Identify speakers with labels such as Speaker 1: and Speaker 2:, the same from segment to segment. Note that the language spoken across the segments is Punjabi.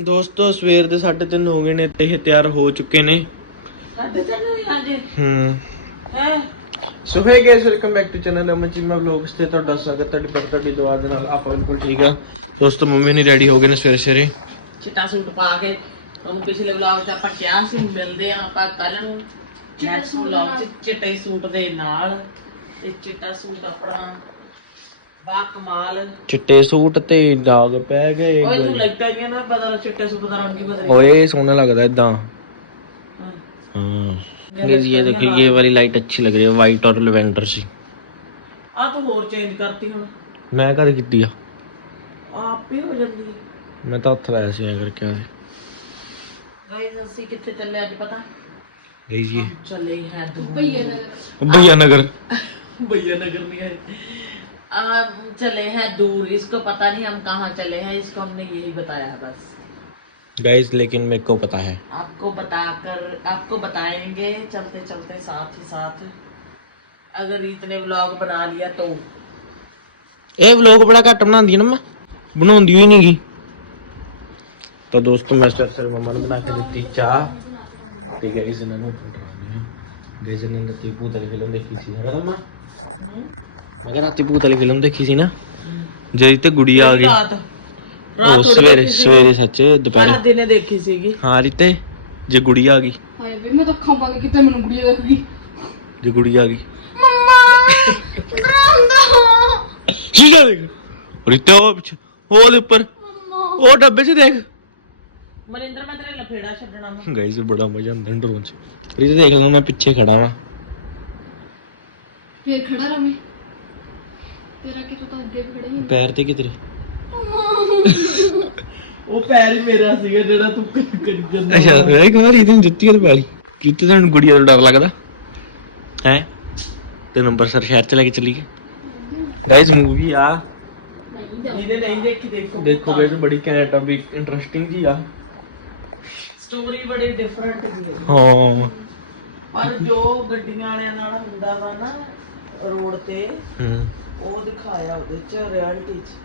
Speaker 1: ਦੋਸਤੋ ਸਵੇਰ ਦੇ 3:30 ਹੋ ਗਏ ਨੇ ਤੇ ਇਹ ਤਿਆਰ ਹੋ ਚੁੱਕੇ ਨੇ।
Speaker 2: ਸਾਡੇ ਚੱਲ ਅੱਜ
Speaker 1: ਹੂੰ।
Speaker 2: ਹੈ?
Speaker 1: So hey guys welcome back to channel Amanjima vlogs ਤੇ ਤੁਹਾਡਾ ਸਵਾਗਤ ਹੈ ਤੁਹਾਡੀ ਪਰ ਤੁਹਾਡੀ ਦੁਆ ਦੇ ਨਾਲ ਆਪਾਂ ਬਿਲਕੁਲ ਠੀਕ ਆ। ਦੋਸਤੋ ਮੰਮੀ ਨਹੀਂ ਰੈਡੀ ਹੋ ਗਏ ਨੇ ਸਵੇਰੇ ਸਵੇਰੇ
Speaker 2: ਚਿੱਟਾ ਸੂਟ ਪਾ ਕੇ ਤੁਹਾਨੂੰ ਪਿਛਲੇ ਵਲੌਗ 'ਚ ਆਪਾਂ ਕਿਹਾ ਸੀ ਮਿਲਦੇ ਆ ਆਪਾਂ ਕੱਲ ਨੂੰ। ਨੈਕਸਟ ਵਲੌਗ 'ਚ ਚਿੱਟੇ ਸੂਟ ਦੇ ਨਾਲ। ਤੇ ਚਿੱਟਾ ਸੂਟ ਆਪਣਾ
Speaker 1: ਚਿੱਟੇ ਸੂਟ ਤੇ ਦਾਗ ਪੈ ਗਏ
Speaker 2: ਓਏ ਤੂੰ ਲਾਈਟਾਂ ਜੀਆਂ ਨਾ ਬਦਲ ਚਿੱਟੇ ਸੂਟ ਦਾ ਰੰਗ ਹੀ ਬਦਲ
Speaker 1: ਓਏ ਸੋਹਣਾ ਲੱਗਦਾ ਇਦਾਂ
Speaker 2: ਹਾਂ।
Speaker 1: ਜੀ ਇਹ ਦੇਖੋ ਇਹ ਵਾਲੀ ਲਾਈਟ ਅੱਛੀ ਲੱਗ ਰਹੀ ਹੈ ਵਾਈਟ ਔਰ ਲਵੈਂਡਰ ਸੀ।
Speaker 2: ਆ ਤੂੰ ਹੋਰ ਚੇਂਜ ਕਰਤੀ ਹੁਣ।
Speaker 1: ਮੈਂ ਕਦੇ ਕੀਤੀ ਆ?
Speaker 2: ਆਪੇ ਹੋ ਜਾਂਦੀ
Speaker 1: ਮੈਂ ਤਾਂ ਹੱਥ ਲਾਇਆ ਸੀ ਐ ਕਰਕੇ ਆ।
Speaker 2: ਗਾਇਜ਼ ਅਸੀਂ ਕਿੱਥੇ ਚੱਲੇ ਅੱਜ ਪਤਾ?
Speaker 1: ਗਈ ਜੀ।
Speaker 2: ਚੱਲੇ ਹੈ ਦੁਬਈ ਨਗਰ। ਭਈਆ ਨਗਰ ਨਹੀਂ ਆਏ। चले हैं दूर इसको पता नहीं हम कहाँ चले हैं इसको हमने यही बताया बस
Speaker 1: गाइस लेकिन मेरे को पता है
Speaker 2: आपको बताकर आपको बताएंगे चलते चलते साथ ही साथ अगर इतने व्लॉग बना लिया तो
Speaker 1: ਇਹ ਵਲੌਗ ਬੜਾ ਘੱਟ ਬਣਾਉਂਦੀ ਹੈ ਨਾ ਮੈਂ ਬਣਾਉਂਦੀ ਹੀ ਨਹੀਂਗੀ ਤਾਂ ਦੋਸਤੋ ਮੈਂ ਸਪੈਸ਼ਲ ਮਮਾ ਨੂੰ ਬਣਾ ਕੇ ਦਿੱਤੀ ਚਾਹ ਤੇ ਗਾਇਸ ਇਹਨਾਂ ਨੂੰ ਪਟਰਾਉਂਦੇ ਹਾਂ ਗਾਇਸ ਇਹਨਾਂ ਨੇ ਤੇ ਭੂਤ ਵਾਲੀ ਫਿਲਮ ਦੇਖੀ ਸੀ ਹੈ ਨਾ ਮੈਂ ਕਿਹਾ ਰਾਤੀ ਭੂਤ ਵਾਲੀ ਫਿਲਮ ਦੇਖੀ ਸੀ ਨਾ। ਜੇ ਤੇ ਗੁੜੀ ਆ ਗਈ।
Speaker 2: ਰਾਤ।
Speaker 1: ਉਹ ਸਵੇਰੇ ਸਵੇਰੇ ਸੱਚ ਦੁਪਹਿਰ।
Speaker 2: ਦਿਨੇ ਦੇਖੀ ਸੀਗੀ।
Speaker 1: ਹਾਂ ਰੀਤੇ ਜੇ ਗੁੜੀ ਆ ਗਈ।
Speaker 3: ਹਾਏ ਵੇ ਮੈਂ ਤਾਂ ਅੱਖਾਂ ਬੰਦ ਕੀਤੇ ਮੈਨੂੰ ਗੁੜੀਆ ਦਿਖ ਗਈ।
Speaker 1: ਜੇ ਗੁੜੀ ਆ ਗਈ।
Speaker 3: ਮੰਮਾ! ਡਰਾਉਂਦਾ
Speaker 1: ਸ਼ੀਸ਼ਾ ਰੀਤੇ ਉਹ ਪਿੱਛੇ, ਉਹ ਉਹਦੇ ਉੱਪਰ। ਉਹ ਡੱਬੇ 'ਚ ਦੇਖ।
Speaker 2: ਮਨਿੰਦਰ ਮੈਂ ਤੇਰੇ ਲਫੇੜਾ ਛੱਡਣਾ
Speaker 1: ਵਾ। ਬੜਾ ਮਜ਼ਾ ਆਉਂਦਾ ਡਰੋਨ 'ਚ। ਰੀਤੇ ਦੇਖ ਲਓ ਮੈਂ ਪਿੱਛੇ ਖੜਾ ਵਾਂ।
Speaker 3: ਫੇਰ ਖੜਾ ਰਵੇਂ। ਤੇਰਾ ਕਿ ਤੂੰ ਤਾਂ ਅੱਗੇ ਵੀ ਖੜਾ ਹੀ
Speaker 1: ਪੈਰ ਤੇ ਕਿਤਰੇ
Speaker 2: ਉਹ ਪੈਰ ਹੀ ਮੇਰਾ ਸੀਗਾ ਜਿਹੜਾ ਤੂੰ ਕਰੀ ਜਾਂਦਾ।
Speaker 1: ਅੱਛਾ ਇਹ ਕਹਾਂ ਰੀਤ ਨੂੰ ਜੁੱਤੀ ਤੇ ਪਾਲੀ ਕਿਤੇ ਤੁਹਾਨੂੰ ਗੁੜੀਆ ਤੋਂ ਡਰ ਲੱਗਦਾ। ਹੈ? ਤੇ ਨੰਬਰ ਸਰ ਸ਼ਹਿਰ ਚ ਲੈ ਕੇ ਚੱਲੀਏ ਗਾਇਸ ਮੂਵੀ ਆ।
Speaker 2: ਜਿਹਨੇ ਨਹੀਂ ਦੇਖੀ ਦੇਖੋ।
Speaker 1: ਦੇਖੋ ਗਾਇਸ ਬੜੀ ਆ ਵੀ ਇੰਟਰਸਟਿੰਗ ਜੀ ਆ।
Speaker 2: ਸਟੋਰੀ ਬੜੀ ਡਿਫਰੈਂਟ ਹੈ
Speaker 1: ਹਾਂ।
Speaker 2: ਪਰ ਜੋ ਗੱਡੀਆਂ ਵਾਲਿਆਂ ਨਾਲ ਹੁੰਦਾ ਵਾ ਨਾ ਰੋਡ ਤੇ
Speaker 1: ਹੂੰ।
Speaker 2: ਉਹ ਦਿਖਾਇਆ ਉਹਦੇ ਚ ਰਿਐਲਿਟੀ ਚ।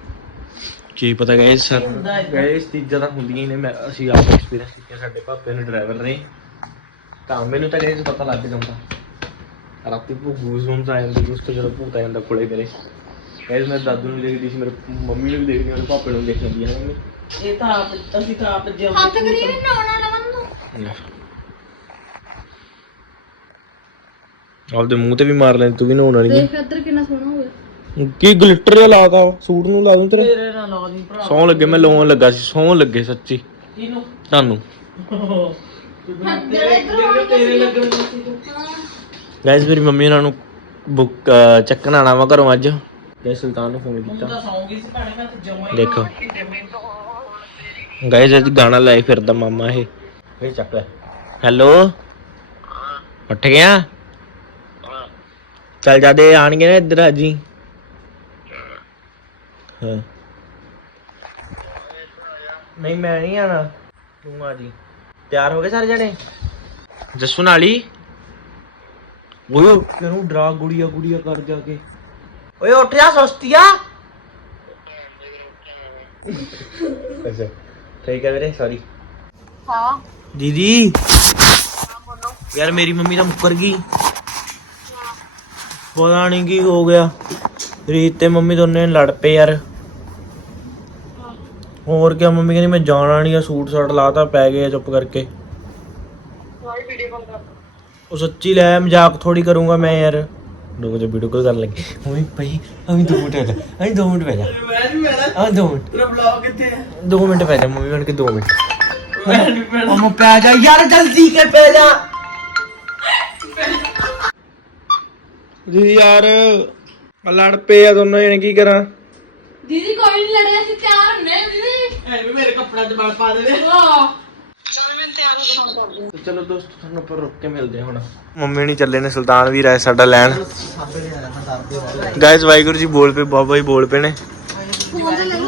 Speaker 1: ਕੀ ਪਤਾ ਗਾਇਸ ਸਰ?
Speaker 2: ਹੁੰਦਾ ਏਦਾਂ।
Speaker 1: ਗਾਇਸ ਚੀਜ਼ਾਂ ਤਾਂ ਹੁੰਦੀਆਂ ਹੀ ਨੇ ਮੈਂ ਅਸੀਂ ਆਪ ਐਕਸਪੀਰੀਅੰਸ ਕੀਤੀਆਂ ਸਾਡੇ ਪਾਪੇ ਨੇ ਡਰਾਈਵਰ ਨੇ। ਤਾਂ ਮੈਨੂੰ ਤਾਂ ਗਾਇਸ ਪਤਾ ਲੱਗ ਜਾਂਦਾ। ਰਾਤੀ ਭੂ ਗੂਸ ਹੁੰਸ ਆ ਜਾਂਦੀ ਉਸ ਤੋਂ ਜਦੋਂ ਭੂਤ ਆ ਜਾਂਦਾ ਕੋਲੇ ਮੇਰੇ ਗਾਇਸ ਮੈਂ ਦਾਦੂ ਨੂੰ ਦੇਖਦੀ ਸੀ ਮੇਰੇ ਮੰਮੀ ਨੂੰ ਵੀ ਦੇਖਦੀ ਮੇਰੇ ਪਾਪੇ ਨੂੰ ਵੀ ਦੇਖ ਲੈਂਦੀ ਹੈ ਮੰਮੀ
Speaker 2: ਇਹ ਤਾਂ ਆਪ ਅਸੀਂ ਤਾਂ ਆਪ ਜਿਉਂ
Speaker 3: ਹੱਥ ਕਰੀ ਨਹੀਂ ਨਾਉਣਾ ਨਾ ਮੈਨੂੰ
Speaker 1: ਆਪਦੇ ਮੂੰਹ ਤੇ ਵੀ ਮਾਰ ਲੈਂਦੀ ਤੂੰ ਵੀ ਨਹਾਉਣ ਵਾਲੀ
Speaker 3: ਦੇਖ ਇੱਧਰ ਕਿੰਨਾ ਸੋਹਣਾ ਹੋਇਆ।
Speaker 1: ਹੈ। ਕੀ ਗਲਿਟਰ ਜਿਹਾ ਲਾਦਾ ਸੂਟ ਨੂੰ ਲਾ ਦੂੰ ਤੇਰੇ?
Speaker 2: ਤੇਰੇ ਨਾਲ ਲਾ ਦੀ ਭਰਾ।
Speaker 1: ਸੌਂ ਲੱਗੇ ਮੈਂ ਲਾਉਣ ਲੱਗਾ ਸੀ ਸੌਂ ਲੱਗੇ ਸੱਚੀ।
Speaker 2: ਇਹਨੂੰ
Speaker 1: ਤੁਹਾਨੂੰ।
Speaker 2: ਤੇਰੇ ਜਿਹੜੇ ਤੇਰੇ ਲੱਗਣ ਸੀ ਤੂੰ।
Speaker 1: ਗਾਇਸ ਮੇਰੀ ਮੰਮੀ ਉਹਨਾਂ ਨੂੰ ਬੁੱਕ ਚੱਕਣ ਆਣਾ ਵਾ ਘਰੋਂ ਅੱਜ। ਗਾਇਸ ਸੁਲਤਾਨ ਨੂੰ ਫੋਨ
Speaker 2: ਤੂੰ
Speaker 1: ਕੀਤਾ
Speaker 2: ਤਾਂ ਸੌਂਗੀ ਸੀ ਭੈਣੇ ਮੈਂ ਤੇ ਜਮਾਂ ਹੀ
Speaker 1: ਦੇਖੋ। ਗਾਇਸ ਅੱਜ ਗਾਣਾ ਲਾਈ ਫਿਰਦਾ ਮਾਮਾ ਇਹ। ਇਹ ਚੱਕ ਲੈ। ਹੈਲੋ ਉੱਠ ਗਿਆ? ਚੱਲ ਜਾਦੇ ਆਣਗੇ ਨਾ ਇੱਧਰ ਆ ਜੀ ਹਾਂ। ਨਹੀਂ ਮੈਂ ਨਹੀਂ ਆਣਾ ਤੂੰ ਆ ਜੀ। ਤਿਆਰ ਹੋ ਗਏ ਸਾਰੇ ਜਣੇ? ਜਸੂ ਨਾਲੀ ਓਏ। ਕਿਹਨੂੰ ਡਰਾ ਗੁੜੀਆ ਗੁੜੀਆ ਕਰ ਜਾ ਕੇ। ਓਏ ਉੱਠ ਜਾ ਸੁਸਤੀਆ। ਅੱਛਾ। ਠੀਕ ਹੈ ਵੀਰੇ ਸੌਰੀ
Speaker 3: ਹਾਂ।
Speaker 1: ਦੀਦੀ। ਯਾਰ ਮੇਰੀ ਮੰਮੀ ਤਾਂ ਮੁੱਕਰ ਗਈ। ਪਤਾ ਨਹੀਂ ਕੀ ਹੋ ਗਿਆ। ਰੀਤ ਤੇ ਮੰਮੀ ਦੋਨੇ ਲੜ ਪਏ ਯਾਰ। ਹੋਰ ਕਿਆ ਮੰਮੀ ਕਹਿੰਦੀ ਮੈਂ ਜਾਣਾ ਨਹੀਂ ਆ ਸੂਟ ਸਾਟ ਲਾਤਾ ਪੈ ਗਏ ਆ ਚੁੱਪ ਕਰਕੇ। ਉਹ ਸੱਚੀ ਲੈ ਮਜ਼ਾਕ ਥੋੜੀ ਕਰੂੰਗਾ ਮੈਂ ਯਾਰ। ਰੁਕ ਜਾ ਵੀਡੀਓ ਕਾਲ ਕਰਨ ਲੱਗੇ। ਮੰਮੀ ਭਾਈ ਅਭੀ ਦੋ ਮਿੰਟ ਪੈ ਜਾ ਅਭੀ ਦੋ ਮਿੰਟ ਪੈ ਜਾ।
Speaker 2: ਮੈਂ ਵੀ ਮੈਡਮ
Speaker 1: ਆ ਦੋ ਮਿੰਟ।
Speaker 2: ਤੇਰਾ ਬਲੌਗ ਕਿੱਥੇ ਹੈ
Speaker 1: ਦੋ ਮਿੰਟ ਪੈ ਜਾ ਮੰਮੀ ਬਣ ਕੇ ਦੋ ਮਿੰਟ।
Speaker 2: ਮੈਂ ਵੀ ਮੈਡਮ
Speaker 1: ਉਹ ਮੈਂ ਪੈ ਜਾ ਯਾਰ ਜਲਦੀ ਕਰ ਪੈ ਜਾ। ਜੀ ਯਾਰ ਲੜ ਪਏ ਆ ਦੋਨੋਂ ਜਣੇ ਕੀ ਕਰਾਂ?
Speaker 3: ਦੀਦੀ ਕੋਈ ਨਹੀਂ ਲੜਿਆ ਸੀ ਤਿਆਰ ਹੁੰਨੇ ਦੀਦੀ।
Speaker 2: ਐ ਵੀ ਮੇਰੇ ਕੱਪੜਿਆਂ 'ਚ ਬਲ ਪਾ ਦੇਵੇ।
Speaker 3: ਵਾਹ
Speaker 1: ਤੇ ਚਲੋ ਦੋਸਤੋ ਤੁਹਾਨੂੰ ਪਰ ਰੁੱਕ ਕੇ ਮਿਲਦੇ ਹਾਂ ਹੁਣ। ਮੰਮੀ ਨਹੀਂ ਚੱਲੇ ਨੇ ਸੁਲਤਾਨ ਵੀਰ ਆਏ ਸਾਡਾ ਲੈਣ। ਗਾਇਸ ਵਾਹਿਗੁਰੂ ਜੀ ਬੋਲ ਪਏ ਬਾਬਾ ਜੀ ਬੋਲ ਪਏ ਨੇ।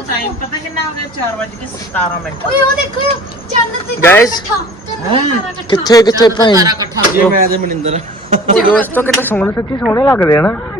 Speaker 2: ਟਾਈਮ ਪਤਾ ਕਿੰਨਾ ਹੋ ਗਿਆ? 4:17 ਮਿੰਟ।
Speaker 3: ਓਏ ਉਹ ਦੇਖੋ ਚੰਨ ਤੇ
Speaker 1: ਗਾਇਸ ਕਿੱਥੇ ਕਿੱਥੇ ਭਾਈ?
Speaker 2: ਜੇ ਮੈਂ ਤੇ ਮਨਿੰਦਰ।
Speaker 1: ਦੋਸਤੋ ਕਿਤੇ ਸੋਹਣੇ ਸੱਚੀ ਸੋਹਣੇ ਲੱਗਦੇ ਆ ਨਾ।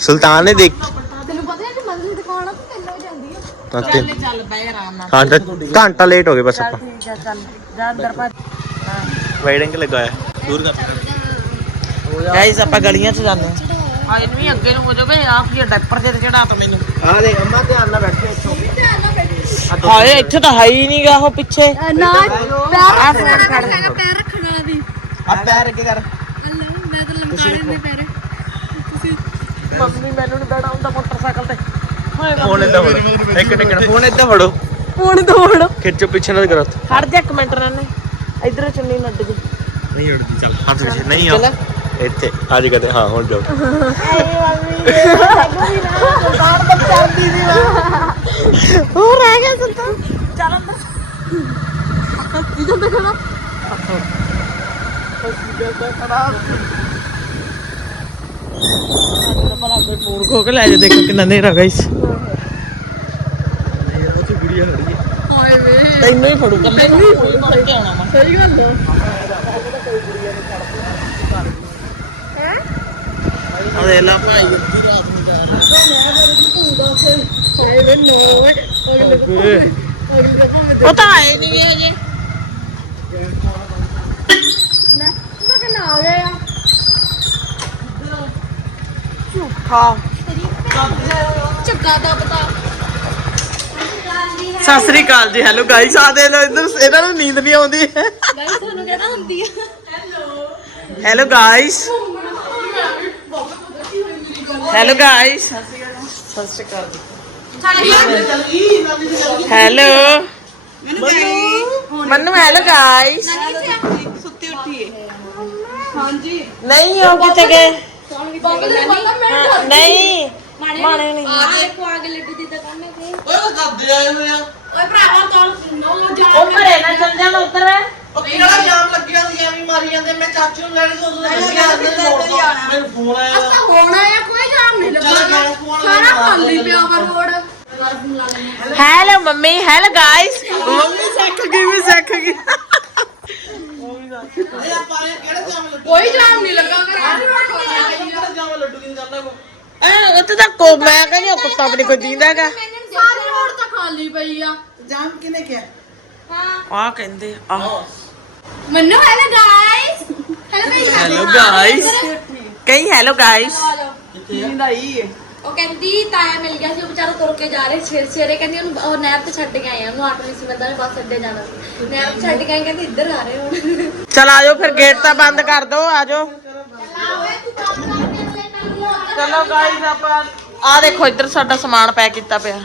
Speaker 1: ਸੁਲਤਾਨ ਨੇ ਦੇਖ
Speaker 3: ਤੈਨੂੰ ਪਤਾ ਹੈ ਕਿ ਮੰਜ਼ਿਲ ਦਿਖਾਉਣਾ ਤਾਂ ਤੈਨੂੰ ਜਾਂਦੀ ਆ।
Speaker 1: ਤਾਂ
Speaker 2: ਚੱਲ
Speaker 1: ਤਿੰਨ-
Speaker 2: ਚੱਲ ਬੈ ਆਰਾਮ ਨਾਲ।
Speaker 1: ਘੰਟਾ ਘੰਟਾ ਲੇਟ ਹੋ ਗਏ ਬਸ ਆਪਾਂ।
Speaker 2: ਠੀਕ ਹੈ ਚੱਲ। ਜਾ ਅੰਦਰ ਭੱਜ।
Speaker 1: ਵਾਈਡਿੰਗ ਲਗਾਇਆ। ਦੂਰ ਕਰ।
Speaker 2: ਗਾਇਸ ਆਪਾਂ ਗਲੀਆਂ 'ਚ ਜਾਂਦੇ ਹਾਂ। ਇਹਨੂੰ ਵੀ ਅੱਗੇ ਨੂੰ ਹੋ ਜਾਵੇ ਆਪ ਜੀ ਡਾਈਪਰ ਦੇ ਚੜਾ ਤਾ ਮੈਨੂੰ।
Speaker 1: ਆ ਦੇ ਅੰਮਾ ਧਿਆਨ ਨਾਲ ਬੈਠੇ ਇੱਥੋਂ।
Speaker 2: ਹਾਏ ਇੱਥੇ ਤਾਂ ਹੈ ਹੀ ਨਹੀਂਗਾ ਉਹ ਪਿੱਛੇ।
Speaker 3: ਨਾ ਪੈਰ
Speaker 2: ਆ
Speaker 3: ਪੈਰ ਰੱਖਣ ਵੀ।
Speaker 1: ਆ ਪੈਰ ਅੱਗੇ ਕਰ।
Speaker 3: ਮੈਂ ਤਾਂ ਲਮਕਾਣੇ ਨੇ ਪੈਰ
Speaker 2: ਮੰਮੀ ਮੈਨੂੰ ਨਹੀਂ ਬੈਠਾ ਹੁੰਦਾ ਮੋਟਰਸਾਈਕਲ ਤੇ।
Speaker 1: ਫੋਨ ਇੱਦਾਂ ਫੜੋ। ਇੱਕ ਟਿਕਣ ਫੋਨ ਇੱਦਾਂ ਫੜੋ।
Speaker 3: ਹੁਣ ਤੋੜ
Speaker 1: ਖਿੱਚੋ ਪਿੱਛੇ ਨਾਲ ਕਰੋ
Speaker 2: ਖੜ ਜਾ ਇੱਕ ਮਿੰਟ ਰਹਿਣੇ ਇਧਰ ਚੁੰਨੀ ਨੱਡ ਜੀ।
Speaker 1: ਨਹੀਂ ਉੜਦੀ ਚੱਲ। ਹੱਥ ਵਿੱਚ ਨਹੀਂ ਆ।
Speaker 2: ਚੱਲ।
Speaker 1: ਇੱਥੇ ਅੱਜ ਕਦੇ ਹਾਂ ਹੁਣ ਜਾਓ।
Speaker 3: ਉਹ ਰਹਿ ਗਿਆ ਸੁਲਤਾਨ
Speaker 2: ਚੱਲ ਅੰਦਰ।
Speaker 3: ਇਦੋਂ ਦੇਖਣਾ
Speaker 2: ਭਲਾ ਕੋਈ ਫੋਨ ਖੋ ਕੇ ਲੈ ਜਾ ਦੇਖੋ ਕਿੰਨਾ ਨੇਰਾ ਗਾਇਸ
Speaker 3: ਹਾਏ ਵੇ
Speaker 2: ਤੈਨੂੰ ਹੀ ਫੜੂ ਕੱਲੇ ਨੂੰ ਕੋਈ ਫੜ ਕੇ ਆਉਣਾ ਵਾ
Speaker 3: ਸਹੀ ਗੱਲ ਆ
Speaker 2: ਆ ਦੇ ਲਾ ਭਾਈ ਅੱਧੀ ਰਾਤ ਨੂੰ ਜਾ ਰਿਹਾ
Speaker 3: ਹਾਏ ਵੇ ਨੋ ਅਗਲੇ ਅਗਲੇ ਅਗਲੇ
Speaker 2: ਉਹ ਤਾਂ ਆਏ ਨਹੀਂ ਗਏ ਅਜੇ
Speaker 3: ਨਾ ਤੂੰ ਤਾਂ ਕਿੰਨਾ ਆ ਗਿਆ ਆ
Speaker 2: ਹਾਂ
Speaker 3: ਝੱਗਾ ਦਾ ਪਤਾ
Speaker 2: ਸਤਿ ਸ੍ਰੀ ਅਕਾਲ ਜੀ ਹੈਲੋ ਗਾਈਸ ਆ ਦੇ ਲੋ ਇਧਰ ਇਹਨਾਂ ਨੂੰ ਨੀਂਦ ਨਹੀਂ ਆਉਂਦੀ।
Speaker 3: ਗਾਈ ਤੁਹਾਨੂੰ ਕਹਿਣਾ ਹੁੰਦੀ ਆ?
Speaker 2: ਹੈਲੋ ਗਾਈਸ ਹੈਲੋ ਗਾਈਸ ਸਤਿ ਸ਼੍ਰੀ ਅਕਾਲ ਹੈਲੋ ਮੰਨੂ ਹੈਲੋ ਗਾਈਸ
Speaker 3: ਸੁੱਤੀ ਉੱਠੀ ਏ। ਹਾਂਜੀ।
Speaker 2: ਨਹੀਂ ਉਹ ਕਿੱਥੇ ਗਏ?
Speaker 3: ਬਾਬਾ ਨੇ ਪਤਾ ਮੈਂ
Speaker 2: ਹਾਂ, ਨਹੀਂ। ਮਾਣੇ ਨਹੀਂ
Speaker 3: ਆ ਦੇਖੋ ਆਗੇ ਲੱਡੂ ਦੀ ਦੁਕਾਨ ਤੇ।
Speaker 2: ਓਏ ਦਾਦੇ ਆਏ ਹੋਏ ਆ।
Speaker 3: ਓਏ ਭਰਾਵਾ ਚੱਲ ਨੋ ਜਾ
Speaker 2: ਉਹ ਘਰੇ ਨਾ ਚੱਲ ਜਾਣ ਉਧਰ
Speaker 4: ਉਹ ਕਿਹੜਾ ਜਾਮ ਲੱਗਿਆ ਸੀ ਐਵੇਂ ਮਾਰੀ ਜਾਂਦੇ ਮੈਂ ਚਾਚੂ ਨੂੰ ਲੈ ਕੇ ਉਦੋਂ ਲੱਗਿਆ ਮੈਨੂੰ ਫੋਨ ਆਇਆ।
Speaker 3: ਅਸਾਂ ਹੋਣਾ ਆ ਕੋਈ ਜਾਮ ਨਹੀਂ
Speaker 4: ਚੱਲ
Speaker 3: ਲੱਗਾ
Speaker 4: ਗੈਸ ਫੋਨ
Speaker 3: ਸਾਰਾ ਖਾਲੀ ਪਿਆ ਵਾ road.
Speaker 2: Hello mummy hello guys mummy ਸਿੱਖ ਗਈ ਵੀ ਸਿੱਖ ਗਈ।
Speaker 4: ਇਹ ਆਪਾਂ ਨੇ ਕਿਹੜੇ ਜਾਮ ਲੱਡੂ
Speaker 3: ਕੋਈ ਜਾਮ ਨਹੀਂ ਲੱਗਾ ਕਰ
Speaker 4: ਕਿਹੜੇ ਜਾਮ ਲੱਡੂ ਦੀ ਕਰਨਾ ਕੋ
Speaker 2: ਆ ਉੱਥੇ ਤਾਂ ਕੋ ਮੈਂ ਕਹਿੰਦੀ ਉਹ ਕੁੱਤਾ ਆਪਣੀ ਕੋਈ ਜੀਂਦਾ ਹੈਗਾ।
Speaker 3: ਸਾਰੀ ਰੋਡ ਤਾਂ ਖਾਲੀ ਪਈ ਆ।
Speaker 4: ਜਾਮ ਕਿਨੇ ਕਿਹਾ?
Speaker 3: ਹਾਂ।
Speaker 2: ਆ ਕਹਿੰਦੇ ਆ।
Speaker 3: Manno hello guys hello
Speaker 2: hello guys ਕਹੀਂ ਹੈਲੋ
Speaker 4: ਨੀਂਦ ਆਈ ਹੈ
Speaker 3: ਉਹ ਕਹਿੰਦੀ ਤਾਇਆ ਮਿਲ ਗਿਆ ਸੀ ਉਹ ਵਿਚਾਰਾ ਤੁਰ ਕੇ ਜਾ ਰਹੇ ਸਵੇਰੇ ਸਵੇਰੇ। ਕਹਿੰਦੀ ਉਹਨੂੰ ਉਹ ਨਹਿਰ ਤੇ ਛੱਡ ਕੇ ਆਏ ਆ ਉਹਨੂੰ ਆਟੋ ਨਹੀਂ ਸੀ ਮਿਲਦਾ ਵੀ ਬੱਸ ਅੱਡੇ ਜਾਣਾ ਸੀ। ਨਹਿਰ ਤੇ ਛੱਡ ਕੇ ਆਏ ਕਹਿੰਦੀ ਇੱਧਰ ਆ ਰਹੇ ਹੁਣ।
Speaker 2: ਚਲ ਆਜੋ ਫਿਰ ਗੇਟ ਤਾਂ ਬੰਦ ਕਰ ਦੋ ਆਜੋ। ਚਲੋ ਗਾਈਸ ਆਪਾਂ ਆ ਦੇਖੋ ਇੱਧਰ ਸਾਡਾ ਸਮਾਨ ਪੈਕ ਕੀਤਾ ਪਿਆ।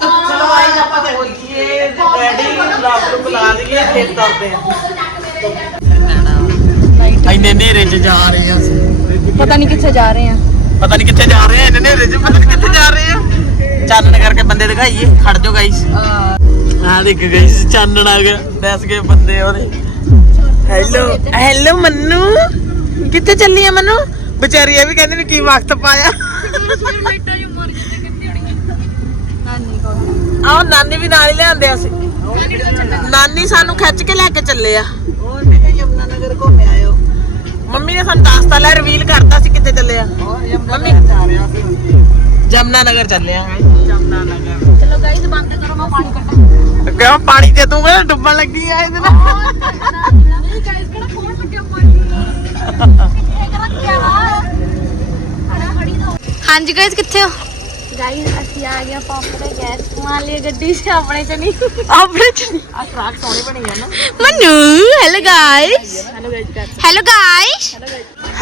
Speaker 2: ਚਲੋ ਗਾਈਸ ਆਪਾਂ ਪਹੁੰਚੀਏ ਰੈਡੀ ਬਲੌਗ ਨੂੰ ਬੁਲਾ ਲਈਏ ਫਿਰ ਕਰਦੇ ਆ। ਇੰਨੇ ਨੇਰੇ ਚ ਜਾ ਰਹੇ ਆ ਅਸੀਂ।
Speaker 3: ਪਤਾ ਨਹੀਂ ਕਿੱਥੇ ਜਾ ਰਹੇ ਆ।
Speaker 2: ਪਤਾ ਨਹੀਂ ਕਿੱਥੇ ਜਾ ਰਹੇ ਆ ਨੇਰੇ ਚ। ਪਤਾ ਨਹੀਂ ਕਿੱਥੇ ਜਾ ਰਹੇ ਆ। ਚਾਨਣ ਕਰਕੇ ਬੰਦੇ ਦਿਖਾਈਏ ਖੜ ਜਾਓ ਗਾਈਸ ਆ ਦੇਖ ਗਾਈਸ ਚਾਨਣ ਆ ਗਿਆ ਦੱਸ ਗਏ ਬੰਦੇ ਉਹਦੇ। Hello hello Mannu. ਕਿੱਥੇ ਚੱਲੀ ਆ ਮੰਨੂ? ਵਿਚਾਰੀ ਇਹ ਵੀ ਕਹਿੰਦੀ ਨੇ ਕੀ ਵਕਤ ਪਾਇਆ। ਆਹ ਨਾਨੀ ਵੀ ਨਾਲ ਹੀ ਲਿਆਂਦੇ ਅਸੀਂ। ਨਾਨੀ ਸਾਨੂੰ ਖਿੱਚ ਕੇ ਲੈ ਕੇ ਚੱਲੇ ਆ। ਮੰਮੀ ਨੇ ਸਾਨੂੰ ਦੱਸਤਾ ਲੈ ਰਿਵੀਲ ਕਰਤਾ ਸੀ ਕਿੱਥੇ ਚੱਲੇ ਆ ਮੰਮੀ
Speaker 4: ਜਾ ਰਿਹਾ ਸੀ।
Speaker 2: ਜਮਨਾ ਨਗਰ ਚੱਲੇ ਆ। ਜਮਨਾ ਨਗਰ
Speaker 3: ਚਲੋ ਗਾਈਸ ਬੰਦ ਕਰੋ ਮੈਂ ਪਾਣੀ ਕੱਟਾਂ
Speaker 2: ਕਿਉਂ ਪਾਣੀ ਤੇ ਤੂੰ ਕਹਿੰਦਾ ਡੁੱਬਣ ਲੱਗੀ ਆ ਇਹਦੇ ਨਾਲ?
Speaker 3: ਨਹੀਂ ਗਾਈਸ ਕਿਹੜਾ ਫੋਨ ਲੱਗਿਆ ਪਾਣੀ ਹਾਂਜੀ ਗਾਈਸ ਕਿੱਥੇ ਹੋ? ਗਾਈਸ ਅਸੀਂ ਆ ਗਏ ਪੰਪ ਤੇ ਗੈਸ ਪਵਾ ਲਈ ਗੱਡੀ 'ਚ ਆਪਣੇ ਚ ਨਹੀਂ।
Speaker 2: ਆਪਣੇ ਚ ਆ ਟਰੱਕ ਸੋਹਣੀ ਬਣੀ ਆ ਨਾ।
Speaker 3: Manu hello guys hello guys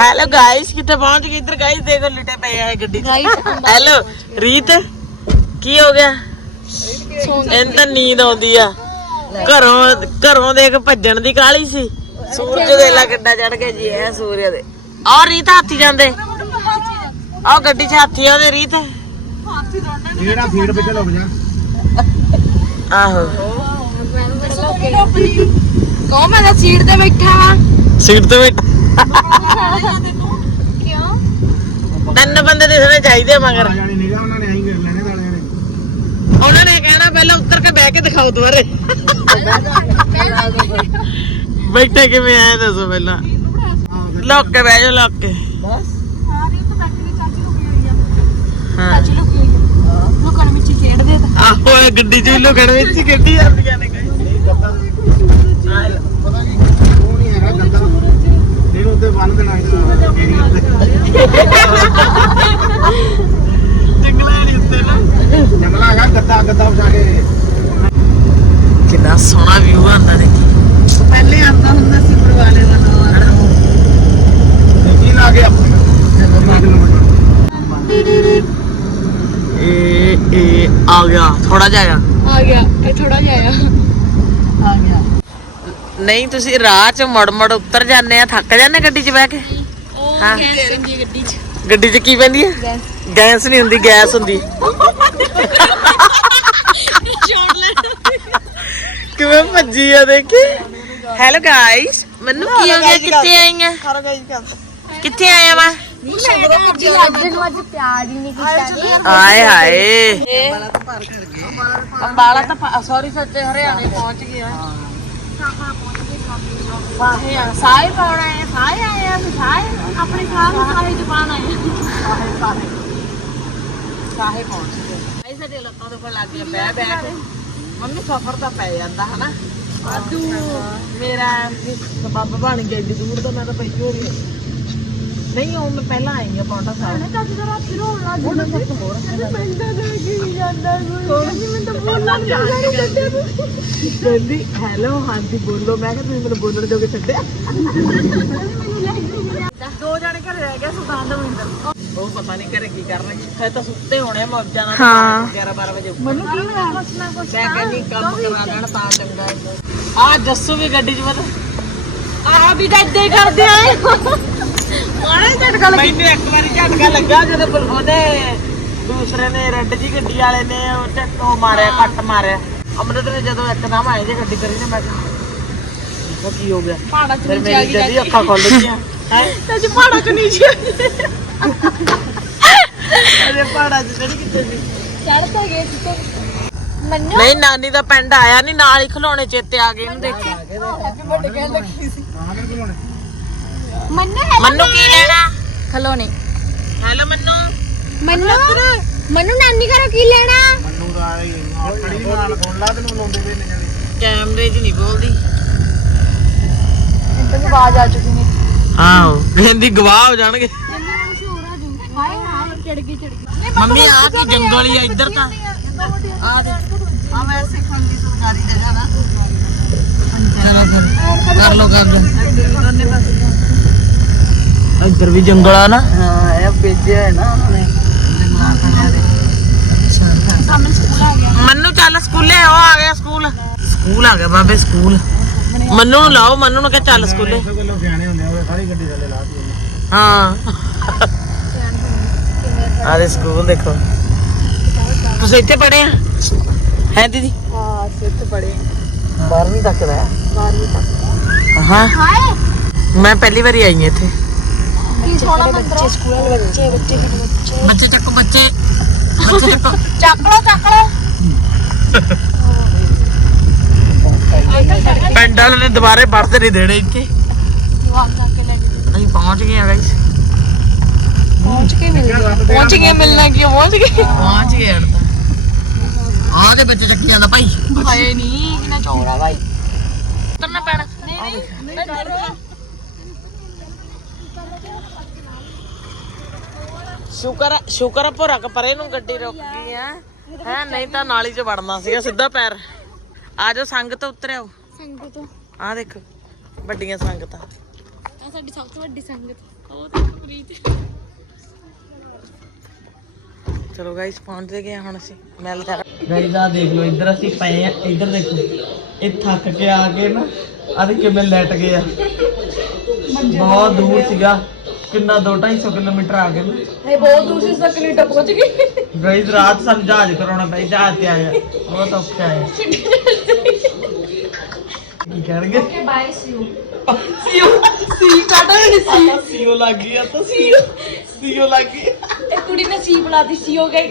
Speaker 2: hello guys ਕਿੱਥੇ ਪਹੁੰਚ ਗਏ? ਇੱਧਰ ਗਾਇਸ ਦੇਖੋ ਲਿਟੇ ਪਏ ਆ ਇਹ ਗੱਡੀ 'ਚ।
Speaker 3: Guys,
Speaker 2: ਹੈਲੋ ਰੀਤ ਕੀ ਹੋ ਗਿਆ? ਇਹਨਾਂ ਤਾਂ ਨੀਂਦ ਆਉਂਦੀ ਆ। ਘਰੋਂ ਘਰੋਂ ਦੇਖ ਭੱਜਣ ਦੀ ਕਾਲੀ ਸੀ। ਸੂਰਜ ਦੇ ਲਾ ਕਿੱਡਾ ਚੜ ਗਿਆ ਜੀ ਇਹ ਸੂਰਜ ਦੇ। ਔਰ ਰੀਤ ਹਾਥੀ ਜਾਂਦੇ। ਆਹ ਗੱਡੀ 'ਚ ਹਾਥੀ ਆ ਉਹਦੇ ਰੀਤ।
Speaker 1: ਜਿਹੜਾ ਫੀਡ ਵਿੱਚ ਲੁਕ ਜਾ
Speaker 2: ਆਹੋ।
Speaker 3: ਕੋ ਮੈਂ ਤਾਂ ਸੀਟ ਤੇ ਬੈਠਾ ਵਾਂ।
Speaker 2: ਸੀਟ ਤੇ ਬੈਠ
Speaker 3: ਕਿਉਂ
Speaker 2: ਤਿੰਨ ਬੰਦੇ ਦਿਸਣੇ ਚਾਹੀਦੇ ਆ ਮਗਰ।
Speaker 1: ਜਾਣੀ ਨਿਗਾਹ ਉਹਨਾਂ ਨੇ ਆਈ ਕਰ ਲੈਣੇ ਦਾਣਿਆਂ ਨੇ
Speaker 2: ਉਹਨਾਂ ਨੇ ਕਹਿਣਾ ਪਹਿਲਾਂ ਉੱਤਰ ਕੇ ਬਹਿ ਕੇ ਦਿਖਾਓ ਦੁਬਾਰੇ। ਬੈਠੇ ਕਿਵੇਂ ਆਏ ਦੱਸੋ ਪਹਿਲਾਂ। ਲੋਕ ਕੇ ਬਹਿ ਜਾਓ ਲੋਕ ਕੇ। ਹਾਂ। ਆਹੋ ਇਹ ਗੱਡੀ ਚ ਵੀ ਲੋਕਣ ਵਿੱਚ ਹੀ ਖੇਡੀ ਜਾਂਦੀਆਂ ਨੇ ਕਈ
Speaker 1: ਪਤਾ ਕੀ ਉਹ ਨਹੀਂ ਹੈਗਾ ਗੱਦਾ ਇਹਨੂੰ ਉੱਤੇ ਬੰਨ ਦੇਣਾ
Speaker 2: ਜੰਗਲਾਂ ਦੇ ਉੱਤੇ ਨਾ।
Speaker 1: ਜੰਗਲਾ ਹੈਗਾ ਗੱਦਾ ਗੱਦਾ ਵਿਛਾ ਕੇ
Speaker 2: ਕਿੰਨਾ ਸੋਹਣਾ ਵਿਊ ਆਉਂਦਾ ਦੇਖੀ
Speaker 4: ਪਹਿਲੇ ਆਉਂਦਾ ਹੁੰਦਾ ਸੀ ਪਰਵਾਲੇ ਦਾ ਨਾਮ
Speaker 1: ਕੀ ਲਾ ਕੇ ਆਪਣਾ
Speaker 2: ਇਹ ਇਹ ਆ ਗਿਆ ਥੋੜਾ ਜਿਹਾ ਆ।
Speaker 3: ਆ ਗਿਆ ਇਹ ਥੋੜਾ ਜਿਹਾ ਆ।
Speaker 4: ਆ ਗਿਆ।
Speaker 2: ਨਹੀਂ ਤੁਸੀਂ ਰਾਹ ਚ ਮੜ ਮੜ ਉੱਤਰ ਜਾਂਦੇ ਆ ਥੱਕ ਜਾਂਦੇ ਗੱਡੀ 'ਚ ਬਹਿ ਕੇ?
Speaker 3: ਉਹ
Speaker 2: ਹਾਂ।
Speaker 3: ਗੈਸ ਗੱਡੀ 'ਚ।
Speaker 2: ਗੱਡੀ 'ਚ ਕੀ ਪੈਂਦੀ ਹੈ
Speaker 3: ਗੈਸ।
Speaker 2: ਗੈਸ ਨਹੀਂ ਹੁੰਦੀ ਗੈਸ ਹੁੰਦੀ।
Speaker 3: ਲੈ
Speaker 2: ਕਿਵੇਂ ਭੱਜੀ ਆ ਦੇਖੀ? ਹੈਲੋ ਗਾਇਸ ਮੈਨੂੰ ਕੀ ਹੋ ਗਿਆ? ਕਿੱਥੇ
Speaker 4: ਗਈ ਕਰ
Speaker 2: ਕਿੱਥੇ ਆਇਆ ਮੈਂ
Speaker 3: ਮੈਂ ਤਾਂ ਅੱਜ ਅੱਜ ਨੂੰ ਅੱਜ ਪਿਆਰ ਹੀ ਨਹੀਂ ਕੀਤਾ ਜੀ।
Speaker 2: ਆਏ ਹਾਏ
Speaker 4: ਪਾਰ ਕਰ ਗਏ।
Speaker 2: ਅੰਬਾਲਾ ਤਾਂ ਸੌਰੀ ਸੱਚੇ ਹਰਿਆਣੇ ਪਹੁੰਚ ਗਿਆ
Speaker 3: ਵਾਹੇ ਆ ਸਾਏ ਪਾਉਣਾ ਹੈ ਸਾਏ ਆਏ ਆ ਵੀ ਸਾਏ ਆਪਣੇ ਖਾਸ ਸਾਏ ਜ਼ਬਾਨ ਆਏ
Speaker 2: ਕਾਹੇ ਪਹੁੰਚ ਗਏ ਆਈ ਸਾਡੇ ਲੱਤਾਂ ਤੋਂ ਲੱਗ ਗਿਆ ਬਹਿ ਬਹਿ ਕੇ। ਮੰਮੀ ਸਫਰ ਤਾਂ ਪੈ ਜਾਂਦਾ ਹਨਾ? ਆਦੂ ਮੇਰਾ ਸਬੱਬ ਬਣ ਗਿਆ ਏਡੀ ਦੂਰ ਤਾਂ ਮੈਂ ਤਾਂ ਪਈ ਹੋ ਰਹੀ ਨਹੀਂ ਉਹ ਮੈਂ ਪਹਿਲਾਂ ਆਈ ਆ ਪੌਂਟਾ ਸਾਹਿਬ
Speaker 3: ਤਾਂ ਜਦੋਂ ਰਾਤ ਰੋਣ ਲੱਗ ਜਾਂਦਾ ਸੀ ਮੈਨੂੰ ਪੈਂਦਾ ਦੇ ਕੀ ਜਾਂਦਾ ਕੋਈ। ਮੈਂ ਤਾਂ ਬੋਲਣਾ ਨਹੀਂ ਜਾਂਦਾ।
Speaker 2: ਕਹਿੰਦੀ ਹੈਲੋ ਹਾਂਜੀ ਬੋਲੋ। ਮੈਂ ਕਿਹਾ ਤੁਸੀਂ ਮੈਨੂੰ ਬੋਲਣ ਜੋਗੇ ਛੱਡਿਆ? ਦੋ ਜਣੇ ਘਰੇ ਰਹਿ ਗਏ ਸੁਲਤਾਨ ਦਾ ਮਿੰਦਰ ਉਹ ਪਤਾ ਨਹੀਂ ਘਰੇ ਕੀ ਕਰ ਰਹੇ ਹੈ ਤਾਂ ਸੁੱਤੇ ਹੋਣੇ ਮੌਜਾਂ ਨਾਲ
Speaker 3: ਹਾਂ।
Speaker 2: 11 12 ਵਜੇ
Speaker 3: ਮੈਨੂੰ ਕੀ ਹੋਇਆ ਕੁਛ ਨਾ ਕੁਛ
Speaker 2: ਮੈਂ ਕਹਿੰਦੀ ਕੰਮ ਕਰਾ ਲੈਣ ਤਾਂ ਚੰਗਾ ਆ ਜੱਸੂ ਵੀ ਗੱਡੀ 'ਚ ਪਤਾ
Speaker 3: ਆਹ ਵੀ ਤਾਂ ਇਦਾਂ ਹੀ ਕਰਦੇ ਆਏ ਮਾੜਾ ਹੀ ਝਟਕਾ ਲੱਗੀ।
Speaker 2: ਮੈਨੂੰ ਇੱਕ ਵਾਰੀ ਝਟਕਾ ਲੱਗਾ ਜਦੋਂ ਬਲ- ਉਹਨੇ ਦੂਸਰੇ ਨੇ ਰੈੱਡ ਜੀ ਗੱਡੀ ਵਾਲੇ ਨੇ ਉਹ ਝਟ- ਉਹ ਮਾਰਿਆ ਕੱਟ ਮਾਰਿਆ। ਅਮਰਤ ਨੇ ਜਦੋਂ ਇੱਕਦਮ ਆਏ ਜੇ ਗੱਡੀ ਕਰੀ ਨੇ ਮੈਂ ਕਿਹਾ ਮੈਂ ਕਿਹਾ ਕੀ ਹੋ ਗਿਆ।
Speaker 3: ਪਹਾੜਾਂ ਚ
Speaker 2: ਫਿਰ
Speaker 3: ਨੀਚੇ ਆ
Speaker 2: ਮੇਰੀ
Speaker 3: ਗਈ
Speaker 2: ਜਦੀ ਅੱਖਾਂ ਖੁੱਲ ਗਈਆਂ। ਹੈ?
Speaker 3: ਤੇ ਅੱਜ ਪਹਾੜਾਂ ਚ ਨੀਚੇ ਆ ਗਈ।
Speaker 2: ਅਰੇ ਪਹਾੜਾਂ 'ਚ ਚੜੀ ਕਿੱਥੇ ਸੀ?
Speaker 3: ਚੜ ਤਾਂ ਗਏ ਤੇ ਮੰਨੋ
Speaker 2: ਨਹੀਂ ਨਾਨੀ ਦਾ ਪਿੰਡ ਆਇਆ ਨਹੀਂ ਨਾਲ ਹੀ ਖਿਡੌਣੇ ਚੇਤੇ ਆ ਗਏ ਇਹਨੂੰ ਦੇਖੀ
Speaker 3: ਹੈਪੀ ਬਰਥਡੇ ਕਹਿਣ ਲੱਗੀ ਸੀ। ਮੰਨੋ ਹੈ
Speaker 2: ਮੰਨੂ ਕੀ ਲੈਣਾ
Speaker 3: ਖਲੋ ਨਹੀਂ
Speaker 2: ਹੈਲੋ ਮੰਨੂ
Speaker 3: ਮੰਨੋ ਮੰਨੂ ਨਾਨੀ ਘਰੋਂ ਕੀ ਲੈਣਾ
Speaker 1: ਮੰਨੂ ਦਾ ਖੜੀ ਨਾਲ ਫੋਨ ਲਾ ਤੈਨੂੰ ਲਾਉਂਦੇ ਵੇ ਨੇ
Speaker 2: ਕੈਮਰੇ 'ਚ ਨਹੀਂ ਬੋਲਦੀ
Speaker 3: ਇੰਟਰ ਆਵਾਜ਼ ਆ ਚੁੱਕੀ ਨੇ
Speaker 2: ਆਹੋ ਕਹਿੰਦੀ ਗਵਾਹ ਹੋ ਜਾਣਗੇ ਮੰਮੀ ਆ ਕੀ ਜੰਗਲ ਹੀ ਆ ਇੱਧਰ ਤਾਂ
Speaker 4: ਆ ਦੇ ਆ ਮੈਂ ਸਿੱਖਣ ਦੀ ਸੁਣਾਰੀ ਜਗ੍ਹਾ ਨਾ
Speaker 2: ਚਲੋ ਕਰ ਲੋ ਕਰ ਲੋ ਇੱਧਰ ਵੀ ਜੰਗਲ ਆ ਨਾ।
Speaker 4: ਹਾਂ ਇਹ ਭੇਜਿਆ ਹੈ ਨਾ ਉਹਨਾਂ
Speaker 2: ਮੰਨੂ ਚੱਲ ਸਕੂਲੇ ਉਹ ਆ ਗਿਆ ਸਕੂਲ। ਸਕੂਲ ਆ ਗਿਆ ਬਾਬੇ ਸਕੂਲ। ਮੰਨੂ ਨੂੰ ਲਾਓ ਮੰਨੂ ਨੂੰ ਕਹ ਚੱਲ ਸਕੂਲੇ। ਹਾਂ। ਸਕੂਲ ਦੇਖੋ। ਤੁਸੀਂ ਇੱਥੇ ਪੜ੍ਹੇ ਆ? ਹੈ ਦੀਦੀ?
Speaker 3: ਹਾਂ ਸਿੱਧ ਪੜੇ
Speaker 2: 12ਵੀਂ ਤੱਕ ਦਾ
Speaker 3: 12ਵੀਂ ਤੱਕ।
Speaker 2: ਹਾਂ। ਮੈਂ ਪਹਿਲੀ ਵਾਰੀ ਆਈ ਇੱਥੇ।
Speaker 3: ਕੀ ਬੱਚੇ ਸਕੂਲ ਬੱਚੇ ਬੱਚੇ ਬੱਚੇ।
Speaker 2: ਬੱਚੇ ਚੱਕੋ ਬੱਚੇ। ਬੱਚੇ ਚੱਕੋ।
Speaker 3: ਚੱਕ ਲੋ ਚੱਕ ਲੋ
Speaker 2: ਪਿੰਡ ਵਾਲੇ ਨੇ ਦੁਬਾਰੇ ਵੜਦੇ ਨਹੀਂ ਦੇਣੇ ਇੱਥੇ।
Speaker 3: ਕੇ
Speaker 2: ਅਸੀਂ ਪਹੁੰਚ ਗਏ ਆ ਗਾਈਸ
Speaker 3: ਪਹੁੰਚ ਕੇ ਮਿਲ ਗਿਆ ਪਹੁੰਚ ਗਏ ਮਿਲਣਾ ਕੀ ਪਹੁੰਚ ਗਏ।
Speaker 2: ਪਹੁੰਚ ਗਏ ਹਣ ਤਾਂ। ਆਹ ਦੇ ਬੱਚੇ ਚੱਕੀ ਜਾਂਦਾ ਭਾਈ।
Speaker 3: ਹਾਏ ਨਹੀਂ ਕਿੰਨਾ ਚੌੜਾ ਭਾਈ।
Speaker 2: ਕਰਨਾ ਪੈਣਾ।
Speaker 3: ਨਹੀਂ ਨਹੀਂ।
Speaker 2: ਸ਼ੁਕਰ ਹੈ- ਸ਼ੁਕਰ ਹੈ ਭੋਰਾ ਕ ਪਰੇ ਨੂੰ ਗੱਡੀ ਰੁਕ ਗਈ ਆ। ਹੈ ਨਹੀਂ ਤਾਂ ਨਾਲੀ 'ਚ ਵੜਨਾ ਸੀਗਾ ਸਿੱਧਾ ਪੈਰ। ਆ ਜਾਓ ਸੰਗ ਤੋਂ ਉਤਰਿਓ।
Speaker 3: ਸੰਗਤ। ਤੋਂ
Speaker 2: ਆਹ ਦੇਖੋ ਵੱਡੀਆਂ ਸੰਗਤਾਂ।
Speaker 3: ਇਹ ਸਾਡੀ ਸਭ ਤੋਂ ਵੱਡੀ ਸੰਗਤ। ਉਹ ਤੇ ਪ੍ਰੀਤ।
Speaker 2: ਚਲੋ ਗਾਈਸ ਪਹੁੰਚਦੇ ਗਏ ਹਾਂ ਹੁਣ ਅਸੀਂ ਮੈਲ ਕਰ ਗਾਈਸ ਆ ਦੇਖ ਲਓ ਇੱਧਰ ਅਸੀਂ ਪਏ ਆ ਇੱਧਰ ਦੇਖੋ। ਇਹ ਥੱਕ ਕੇ ਆ ਕੇ ਨਾ ਆਦੇ ਕਿਵੇਂ ਲੈਟ ਗਏ ਆ ਬਹੁਤ ਦੂਰ ਸੀਗਾ।
Speaker 4: ਕਿੰਨਾ 2-250 ਕਿਲੋਮੀਟਰ ਆ ਗਏ।
Speaker 3: ਇਹ ਬਹੁਤ ਦੂਰ ਸੀ ਤੱਕ ਕੈਨੇਡਾ ਪਹੁੰਚ ਗਈ।
Speaker 4: ਗਈ ਰਾਤ ਸਾਨੂੰ ਜਹਾਜ਼ ਕਰਾਉਣਾ ਪਈ ਜਹਾਜ਼ ਤੇ ਆਇਆ ਬਹੁਤ ਔਖਾ ਹੈ। ਕੀ ਕਰਨਗੇ?
Speaker 3: Okay bye see you
Speaker 4: see you ਸੀ ਕਾਟਾ ਨਹੀਂ ਸੀ? ਸੀਓ ਲੱਗ ਗਈ ਆ ਤਾਂ ਸੀਓ ਸੀਓ ਲੱਗ ਗਈ
Speaker 3: ਇਹ ਕੁੜੀ ਨੇ ਸੀ ਬੁਲਾਦੀ ਸੀ ਹੋ ਗਏ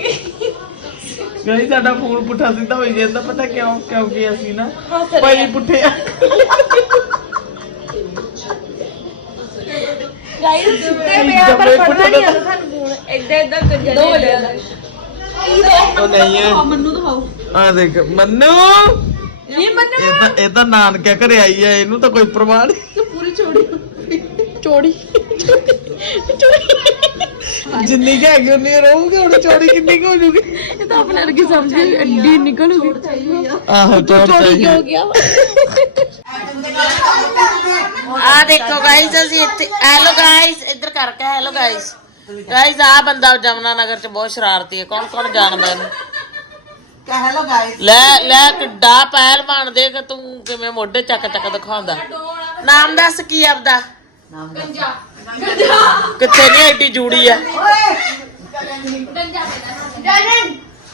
Speaker 4: ਗਈ ਸਾਡਾ ਫੋਨ ਪੁੱਠਾ ਸਿੱਧਾ ਹੋਈ ਜਾਂਦਾ ਪਤਾ ਕਿਉਂ ਕਿਉਂਕਿ ਅਸੀਂ ਨਾ ਭਾਈ। ਪੁੱਠੇ ਆ।
Speaker 3: ਗਾਈਸ ਸਿੱਧੇ ਪਿਆ ਪਰ ਪੜਨਾ ਨਹੀਂ ਆਉਂਦਾ ਤੁਹਾਨੂੰ ਫੋਨ ਏਦਾਂ ਏਦਾਂ ਕੰਜਰ ਦੋ ਵਜੇ
Speaker 4: ਉਹ ਨਹੀਂ ਹੈ।
Speaker 3: ਮੰਨੂ ਦਿਖਾਓ।
Speaker 4: ਆ ਦੇਖ ਮੰਨੂ!
Speaker 3: ਇਹ ਮੰਨੂ!
Speaker 4: ਇਹ ਤਾਂ ਇਹ ਤਾਂ ਨਾਨਕਿਆ ਘਰੇ ਆਈ ਹੈ ਇਹਨੂੰ ਤਾਂ ਕੋਈ ਪ੍ਰਵਾਹ ਨਹੀਂ।
Speaker 3: ਤੂੰ ਪੂਰੀ ਚੋੜੀ ਚੋੜੀ।
Speaker 4: ਜਿੰਨੀ ਕਿ ਹੈਗੀ ਉਨੀ ਰਹੂਗੀ ਹੁਣ ਚੋਰੀ ਕਿੰਨੀ ਕੁ ਹੋ ਜੂਗੀ
Speaker 3: ਇਹ ਤਾਂ ਆਪਣੇ ਵਰਗੀ ਸਮਝ ਗਈ ਐਡੀ ਨਿਕਲੂਗੀ
Speaker 4: ਆਹੋ ਚੋਰ
Speaker 3: ਚੋੜੀ ਕੀ ਹੋ ਗਿਆ
Speaker 2: ਆ ਦੇਖੋ ਗਾਇਸ ਅਸੀਂ ਇੱਥੇ ਹੈਲੋ ਗਾਇਸ ਇੱਧਰ ਕਰਕੇ ਹੈਲੋ ਗਾਇਸ ਗਾਇਸ ਆ ਬੰਦਾ ਜਮਨਾ ਨਗਰ ਚ ਬਹੁਤ ਸ਼ਰਾਰਤੀ ਹੈ। ਕੌਣ ਕੌਣ ਜਾਣਦਾ ਇਹਨੂੰ?
Speaker 4: ਹੈਲੋ ਗਾਇਸ
Speaker 2: ਲੈ ਲੈ ਕਿੱਡਾ ਪਹਿਲਵਾਨ ਦੇਖ ਤੂੰ ਕਿਵੇਂ ਮੋਢੇ ਚੱਕ ਚੱਕ ਦਿਖਾਉਂਦਾ? ਨਾਮ ਦੱਸ ਕੀ ਆਪਦਾ?
Speaker 3: ਗੰਜਾ।
Speaker 2: ਕਿੱਥੇ ਨਹੀਂ ਐਡੀ ਜੂੜੀ ਆ?
Speaker 3: ਗੰਜਾ। ਜੈਨਨ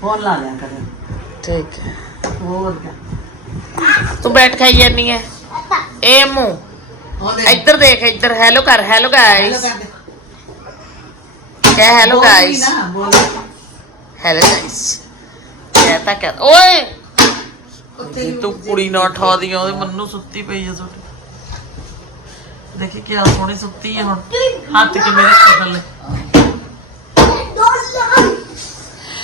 Speaker 4: ਫੋਨ ਲਾ ਲਿਆ ਕਰ।
Speaker 2: ਠੀਕ ਹੈ।
Speaker 4: ਹੋਰ ਕਿਆ
Speaker 2: ਤੂੰ ਬੈਠ ਖਾਈ ਜਾਨੀ ਹੈ। ਇਹ ਮੂੰਹ।
Speaker 4: ਉਹ ਦੇ
Speaker 2: ਇੱਧਰ ਦੇਖ ਇੱਧਰ। ਹੈਲੋ ਕਰ ਹੈਲੋ ਗਾਇਸ ਕਹਿ ਹੈਲੋ ਗਾਇਸ
Speaker 4: ਬੋਲ।
Speaker 2: ਹੈਲੋ ਗਾਇਸ ਕਹਿ ਤਾਂ ਕਹਿ ਓਏ! ਜੇ ਤੂੰ ਕੁੜੀ ਨਾ ਉਠਾ ਦੀ ਉਹਦੇ ਮੰਨੂ ਸੁੱਤੀ ਪਈ ਆ ਛੋਟੀ ਦੇਖੀ ਕੀ ਸੋਹਣੀ ਸੁੱਤੀ ਹੈ ਹੁਣ। ਹੱਥ ਕਿ ਮੇਰੇ ਕੋਲ ਲੈ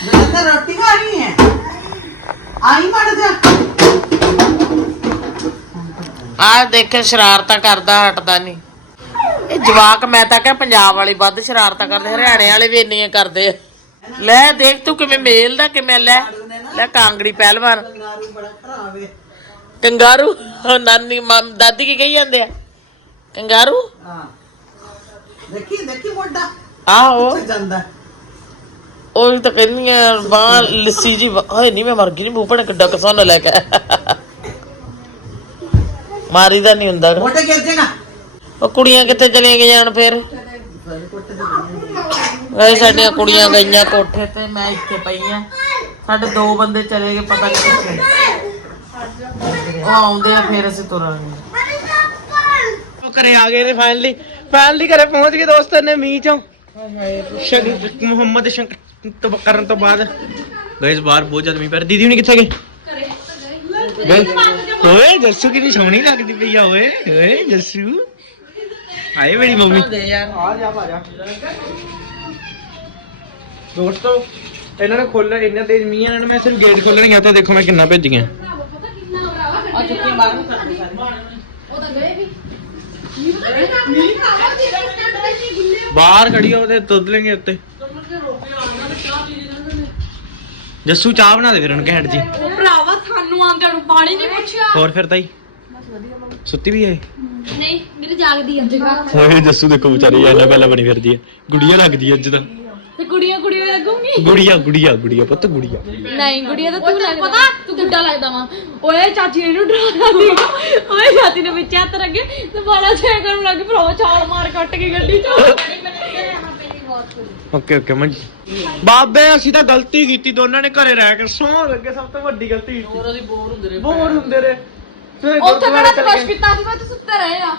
Speaker 4: ਜਲੰਧਰ ਰੋਟੀ ਖਾਣੀ ਹੈ ਆਈ ਮੜ ਜਾ।
Speaker 2: ਆ ਦੇਖ ਸ਼ਰਾਰਤਾਂ ਕਰਦਾ ਹਟਦਾ ਨਹੀਂ। ਇਹ ਜਵਾਕ ਮੈਂ ਤਾਂ ਕਿਹਾ ਪੰਜਾਬ ਵਾਲੀ ਵੱਧ ਸ਼ਰਾਰਤਾਂ ਕਰਦੇ ਹਰਿਆਣੇ ਵਾਲੇ ਵੀ ਇੰਨੀਆਂ ਕਰਦੇ ਆ। ਲੈ ਦੇਖ ਤੂੰ ਕਿਵੇਂ ਮੇਲ ਦਾ ਕਿਵੇਂ ਲੈ? ਲੈ ਕਾਂਗੜੀ ਪਹਿਲਵਾਨ।
Speaker 4: ਬੜਾ
Speaker 2: ਕੰਗਾਰੂ ਉਹ ਨਾਨੀ ਮੰਮ ਦਾਦੀ ਕੀ ਕਹੀ ਜਾਂਦੇ ਆ? ਕੰਗਾਰੂ?
Speaker 4: ਹਾਂ। ਦੇਖੀ ਦੇਖੀ ਮੋਢਾ।
Speaker 2: ਆਹੋ।
Speaker 4: ਜਾਂਦਾ।
Speaker 2: ਉਹ ਤਾਂ ਕਹਿੰਦੀ ਆ ਬਾਹ ਲੱਸੀ ਜੀ ਹੋਏ ਨਹੀਂ ਮੈਂ ਮਰ ਗਈ ਨਹੀਂ ਭਣੇ ਕਿੱਡਾ ਕਸੋਨ ਲੈ ਕੇ ਮਾਰੀ ਦਾ ਨਹੀਂ ਹੁੰਦਾ
Speaker 4: ਗਿਰ
Speaker 2: ਉਹ ਕੁੜੀਆਂ ਕਿੱਥੇ ਚਲੀਆਂ ਗਈਆਂ ਜਾਣ ਫੇਰ? ਇਹ ਸਾਡੀਆਂ ਕੁੜੀਆਂ ਗਈਆਂ ਕੋਠੇ ਤੇ ਮੈਂ ਇੱਥੇ ਪਈ ਆ। ਸਾਡੇ ਦੋ ਬੰਦੇ ਚਲੇ ਗਏ ਪਤਾ ਨਹੀਂ ਕਿੱਥੇ। ਉਹ ਆਉਂਦੇ ਆ ਫੇਰ ਅਸੀਂ ਤੁਰਾਂਗੇ
Speaker 1: ਉਹ ਘਰੇ ਆ ਗਏ ਨੇ ਫਾਈਨਲੀ ਫਾਈਨਲੀ ਘਰੇ ਪਹੁੰਚ ਗਏ ਦੋਸਤ ਨੇ ਮੀਂਹ ਚੋਂ। ਸ਼ਹੀਦ ਮੁਹੰਮਦ ਸ਼ੰਕਰ ਤੋਂ ਕਰਨ ਤੋਂ ਬਾਅਦ? ਗਾਇਸ ਬਾਹਰ ਬਹੁਤ ਜ਼ਿਆਦਾ ਮੀਂਹ ਪੈ ਰਿਹਾ। ਦੀਦੀ ਹੁਣੀ ਕਿੱਥੇ ਗਏ? ਗਏ ਓਏ ਜੱਸੂ ਕਿੰਨੀ ਸੋਹਣੀ ਲੱਗਦੀ ਪਈ ਆ ਓਏ ਓਏ ਜੱਸੂ। ਆਏ ਮੇਰੀ ਮੰਮੀ।
Speaker 2: ਯਾਰ
Speaker 1: ਆ ਜਾ। ਆ ਜਾ। ਦੋਸਤੋ ਇਹਨਾਂ ਨੇ ਖੋਲ ਇੰਨਾ ਤੇਜ਼ ਮੀਂਹ ਇਹਨਾਂ ਨੇ ਮੈਂ ਸਿਰਫ ਗੇਟ ਖੋਲਣ ਗਿਆ ਤਾਂ ਦੇਖੋ ਮੈਂ ਕਿੰਨਾ ਭੇਜ ਗਿਆ
Speaker 2: ਆ ਚੁੱਕੀਆਂ ਬਾਹਰ ਨੂੰ ਕਰਦੇ ਸਾਰੇ।
Speaker 3: ਉਹ ਤਾਂ ਗਏ ਵੀ।
Speaker 1: ਬਾਹਰ ਖੜੀ ਹੋ ਤੇ ਤੁੱਦ ਲੈਂਗੇ ਉੱਤੇ। ਜੱਸੂ ਚਾਹ ਬਣਾ ਦੇ ਫਿਰ ਉਹਨੂੰ ਘੈਂਟ ਜੀ।
Speaker 3: ਭਰਾਵਾ ਸਾਨੂੰ ਆਂਦਿਆਂ ਨੂੰ ਪਾਣੀ ਨਹੀਂ ਪੁੱਛਿਆ।
Speaker 1: ਹੋਰ ਫਿਰ ਤਾਈ? ਸੁੱਤੀ ਵੀ ਹੈ
Speaker 3: ਨਹੀਂ ਮੇਰੀ ਜਾਗਦੀ ਆ। ਜਗਾ
Speaker 1: ਓਏ ਜੱਸੂ ਦੇਖੋ ਵਿਚਾਰੀ ਐਨਾ ਪਹਿਲਾਂ ਬਣੀ ਫਿਰਦੀ ਹੈ ਗੁੜੀਆ ਲੱਗਦੀ ਹੈ ਅੱਜ ਤਾਂ।
Speaker 3: ਤੇ ਕੁੜੀਆਂ ਕੁੜੀਆਂ ਲੱਗੂਗੀ?
Speaker 1: ਗੁੜੀਆ ਗੁੜੀਆ ਗੁੜੀਆ ਪੁੱਤ ਗੁੜੀਆ।
Speaker 3: ਨਹੀਂ ਗੁੜੀਆ ਤਾਂ ਤੂੰ ਲੱਗਦਾ। ਪਤਾ ਤੂੰ ਗੁੱਡਾ ਲੱਗਦਾ ਵਾ। ਓਏ ਚਾਚੀ ਨੇ ਇਹਨੂੰ ਡਰਾਉਂਦਾ ਸੀ। ਓਏ ਚਾਚੀ ਨੇ ਵਿੱਚ ਹੱਥ ਰੱਖੇ। ਤੇ ਬਾਲਾ ਛੇ ਕਰਨ ਲੱਗ ਭਰਾਵਾ ਛਾਲ ਮਾਰ ਕੱਟ ਕੇ ਗੱਡੀ ਚ।
Speaker 1: ਓਕੇ ਓਕੇ ਮੈਂ ਬਾਬੇ ਅਸੀਂ ਤਾਂ ਗਲਤੀ ਕੀਤੀ ਦੋਨਾਂ ਨੇ ਘਰੇ ਰਹਿ ਕੇ ਸੌਂ ਲੱਗੇ ਸਭ ਤੋਂ ਵੱਡੀ ਗਲਤੀ ਕੀਤੀ।
Speaker 2: ਹੋਰ ਉਹਦੀ ਬੋਰ ਹੁੰਦੇ ਰਹੇ
Speaker 1: ਬੋਰ ਹੁੰਦੇ ਰਹੇ।
Speaker 3: ਉੱਥੇ ਕਿਹੜਾ ਤਮਾਸ਼। ਕੀਤਾ ਸੀ ਮੈਂ ਤਾਂ ਸੁੱਤੇ ਰਹੇ ਆ।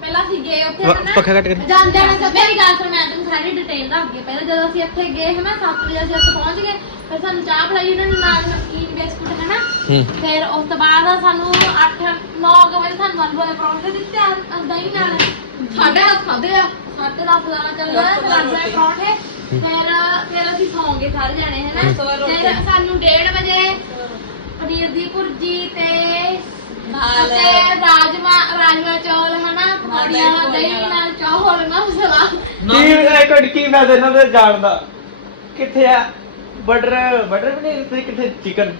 Speaker 3: ਪਹਿਲਾਂ ਸੀ ਗਏ ਉੱਥੇ
Speaker 1: ਪੱਖਾ ਕੱਟ ਕੇ।
Speaker 3: ਜਾਂਦੇ ਨੇ ਤਾਂ ਮੇਰੀ ਗੱਲ ਸੁਣ ਮੈਂ ਤੈਨੂੰ ਸਾਰੀ ਡਿਟੇਲ ਦੱਸ ਗਈ। ਪਹਿਲਾਂ ਜਦੋਂ ਅਸੀਂ ਇੱਥੇ ਗਏ ਹਨਾ 7 ਵਜੇ ਅਸੀਂ ਉੱਥੇ ਪਹੁੰਚ ਗਏ ਫਿਰ ਸਾਨੂੰ ਚਾਹ ਪਿਲਾਈ ਉਹਨਾਂ ਨੇ ਨਾਲ ਨਮਕੀਨ ਬਿਸਕੁਟ ਹਨਾ? ਫਿਰ ਉਸ ਤੋਂ ਬਾਅਦ ਸਾਨੂੰ 8 9 ਵਜੇ ਸਾਨੂੰ ਆਲੂ ਵਾਲੇ ਪਰੌਂਠੇ ਦਿੱਤੇ ਦਹੀਂ ਨਾਲ। ਸਾਡੇ ਹੱਥ ਖਾਦੇ ਆ। ਸਾਡੇ ਦਾ ਫਲਾਣਾ ਚੱਲਦਾ ਆਲੂ ਵਾਲੇ ਪਰੌਂਠੇ ਫਿਰ ਫਿਰ ਅਸੀਂ ਸੌਂ ਗਏ ਸਾਰੇ ਜਣੇ ਹਨਾ ਫਿਰ ਸਾਨੂੰ 1:30 ਵਜੇ ਪਨੀਰ ਦੀ ਭੁਰਜੀ ਤੇ ਨਾਲ ਤੇ ਰਾਜਮਾ ਰਾਜਮਾ ਚੌਲ ਹਨਾ ਪਕੌੜੀਆਂ ਦਹੀਂ ਨਾਲ ਚੌਲ ਮਸਲਾ
Speaker 1: ਕੀ ਇਹ ਕੋਈ ਕੀ ਫਾਇਦਾ ਇਹਨਾਂ ਦੇ ਜਾਣ ਦਾ? ਕਿੱਥੇ ਆ? ਬਟਰ ਬਟਰ ਪਨੀਰ ਤੇ ਕਿੱਥੇ? ਚਿਕਨ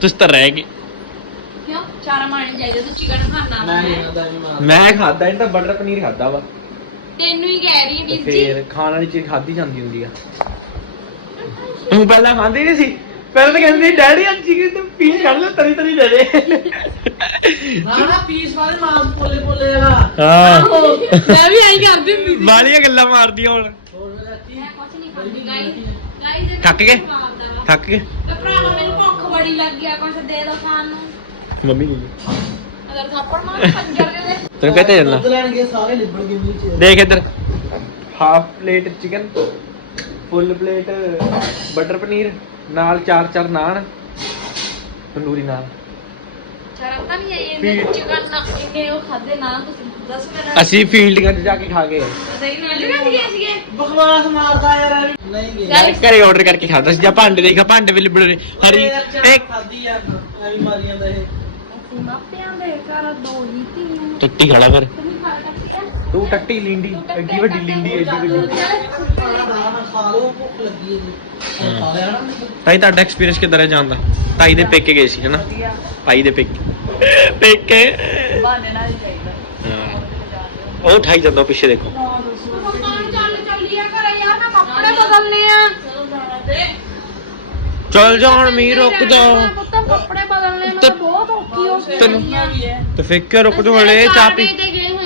Speaker 1: ਤੁਸੀਂ ਤਾਂ ਰਹਿ ਗਏ।
Speaker 3: ਕਿਉਂ? ਚਾਰ ਮਾਣੇ ਚਾਹੀਦੇ ਤੂੰ ਚਿਕਨ ਖਾਣਾ
Speaker 4: ਮੈਂ ਨਹੀਂ ਆਂਦਾ ਨਹੀਂ
Speaker 1: ਮੈਂ ਖਾਦਾ ਇਹ ਤਾਂ ਬਟਰ ਪਨੀਰ ਖਾਦਾ ਵਾ।
Speaker 3: ਤੈਨੂੰ ਹੀ ਕਹਿ ਰਹੀ ਹੈ ਵੀਰ ਜੀ।
Speaker 1: ਫੇਰ ਖਾਣ ਵਾਲੀ ਚੀਜ਼ ਖਾਦੀ ਜਾਂਦੀ ਹੁੰਦੀ ਆ। ਤੂੰ ਪਹਿਲਾਂ ਖਾਂਦੀ ਨਹੀਂ ਸੀ। ਪਹਿਲਾਂ ਤਾਂ ਕਹਿੰਦੀ ਡੈਡੀ ਅੱਜ ਚਿਕਨ ਤੇ ਪੀਸ ਕੱਢ ਲੈ ਤਰੀ ਤਰੀ ਦੇ ਦੇ।
Speaker 4: ਨਾ ਨਾ ਪੀਸ ਵਾਲੇ ਮਾਸ ਪੋਲੇ ਪੋਲੇ ਆ
Speaker 1: ਹਾਂ।
Speaker 3: ਮੈਂ ਵੀ ਐਂ ਕਰਦੀ ਹੁੰਦੀ ਸੀ।
Speaker 1: ਬਾਲੀਆਂ ਗੱਲਾਂ ਮਾਰਦੀਆਂ ਹੁਣ।
Speaker 4: ਹੋਰ ਕੀ
Speaker 3: ਮੈਂ ਕੁਛ ਨਹੀਂ ਖਾਂਦੀ। ਗਾਈ ਗਾਈ ਦੇ
Speaker 1: ਥੱਕ ਗਏ? ਥੱਕ ਗਏ?
Speaker 3: ਤੇ ਭਰਾਵਾ ਮੈਨੂੰ ਭੁੱਖ ਬੜੀ ਲੱਗ ਗਿਆ ਕੁਛ ਦੇ ਦੋ ਖਾਣ ਨੂੰ।
Speaker 1: ਮੰਮੀ ਨੂੰ।
Speaker 3: ਅਗਰ ਥੱਪੜ ਮਾਰ ਪੰਜਰ ਦੇ ਦੇ
Speaker 1: ਤੈਨੂੰ ਕਹਤੇ ਜਾਣਾ।
Speaker 4: ਦੁੱਧ ਲੈਣਗੇ ਸਾਰੇ ਲਿਬੜ ਗਏ ਮੂੰਹ ਚ
Speaker 1: ਦੇਖ ਇੱਧਰ। Half plate chicken full plate butter paneer ਨਾਲ ਚਾਰ ਚਾਰ ਨਾਨ ਤੰਦੂਰੀ ਨਾਨ।
Speaker 3: ਸ਼ਰਮ ਤਾਂ ਨਹੀਂ ਆਈ
Speaker 1: ਵੀ-
Speaker 3: ਇਹਨੇ ਚਿਕਨ ਨਾ ਇਹਨੇ ਉਹ ਖਾਦੇ ਨਾ ਤੁਸੀਂ ਦੱਸ ਮੇਰਾ
Speaker 1: ਅਸੀਂ ਫੀਲਡ ਚ ਜਾ ਕੇ ਖਾ ਗਏ
Speaker 3: ਸਹੀ ਨਾਲ ਲਗਾ ਸੀਗੇ ਸੀਗੇ
Speaker 4: ਬਕਵਾਸ ਮਾਰਦਾ ਯਾਰ ਐਵੇਂ। ਨਹੀਂ ਗਿਆ
Speaker 3: Guys,
Speaker 1: ਘਰੇ ਆਰਡਰ ਕਰਕੇ ਖਾਦਾ ਸੀ ਜਾਂ ਭਾਂਡੇ ਦੇਖਾ ਭਾਂਡੇ ਵੀ ਲਿਬੜ ਹਰੀ ਇੱਕ
Speaker 4: ਖਾਦੀ ਯਾਰ ਐਵੇਂ ਮਾਰੀ ਜਾਂਦਾ ਇਹ।
Speaker 3: ਦੇ ਹੀ
Speaker 1: ਟੱਟੀ ਖੜਾ ਫਿਰ। ਤੂੰ ਟੱਟੀ ਲਿੰਡੀ ਐਡੀ ਵੱਡੀ ਲਿੰਡੀ ਐਡੀ ਵੱਡੀ। ਭਾਈ ਤੁਹਾਡਾ ਐਕਸਪੀਰੀਅੰਸ ਕਿਦਾਂ ਰਿਹਾ ਜਾਣ ਦਾ? ਤਾਈ ਦੇ ਪੇਕੇ ਗਏ ਸੀ ਹਨਾ? ਤਾਈ ਦੇ ਪੇਕੇ। ਪੇਕੇ?
Speaker 2: ਬਹਾਨੇ ਨਾਲ ਹੀ ਚਾਹੀਦਾ
Speaker 1: ਹਾਂ। ਉਹ ਠਾਈ ਜਾਂਦਾ ਪਿੱਛੇ ਦੇਖੋ।
Speaker 3: ਚੱਲ ਚੱਲੀ ਆ ਘਰੇ ਯਾਰ ਮੈਂ ਕੱਪੜੇ ਬਦਲਨੇ ਆ।
Speaker 2: ਚਲੋ ਜਾਣਾ
Speaker 1: ਮੀ ਰੁਕ ਜਾ
Speaker 3: ਪੁੱਤ ਕੱਪੜੇ ਬਦਲਨੇ ਮੈਂ ਤਾਂ ਬਹੁਤ ਹੋ ਗਈ
Speaker 1: ਤੈਨੂੰ-
Speaker 3: ਵੀ ਹੈ
Speaker 1: ਤੇ ਹਲੇ ਚਾਹ ਪੀ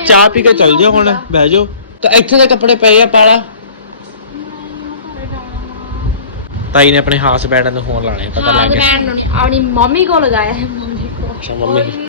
Speaker 1: ਚਾਹ ਪੀ ਕੇ ਚੱਲ ਜਾ ਹੁਣ ਬਹਿ ਜਾ ਤਾਂ ਇੱਥੇ ਦੇ ਕੱਪੜੇ ਪਏ ਆ ਪਾਲਾ। ਤਾਈ ਨੇ ਆਪਣੇ ਹਾਸ ਬੈਂਡ ਨੂੰ ਫੋਨ ਲਾਣੇ ਪਤਾ ਲੱਗ ਗਿਆ।
Speaker 3: ਆਪਣੀ ਮੰਮੀ ਕੋਲ ਲਗਾਇਆ ਹੈ ਮੰਮੀ ਕੋਲ।
Speaker 1: ਅੱਛਾ ਮੰਮੀ।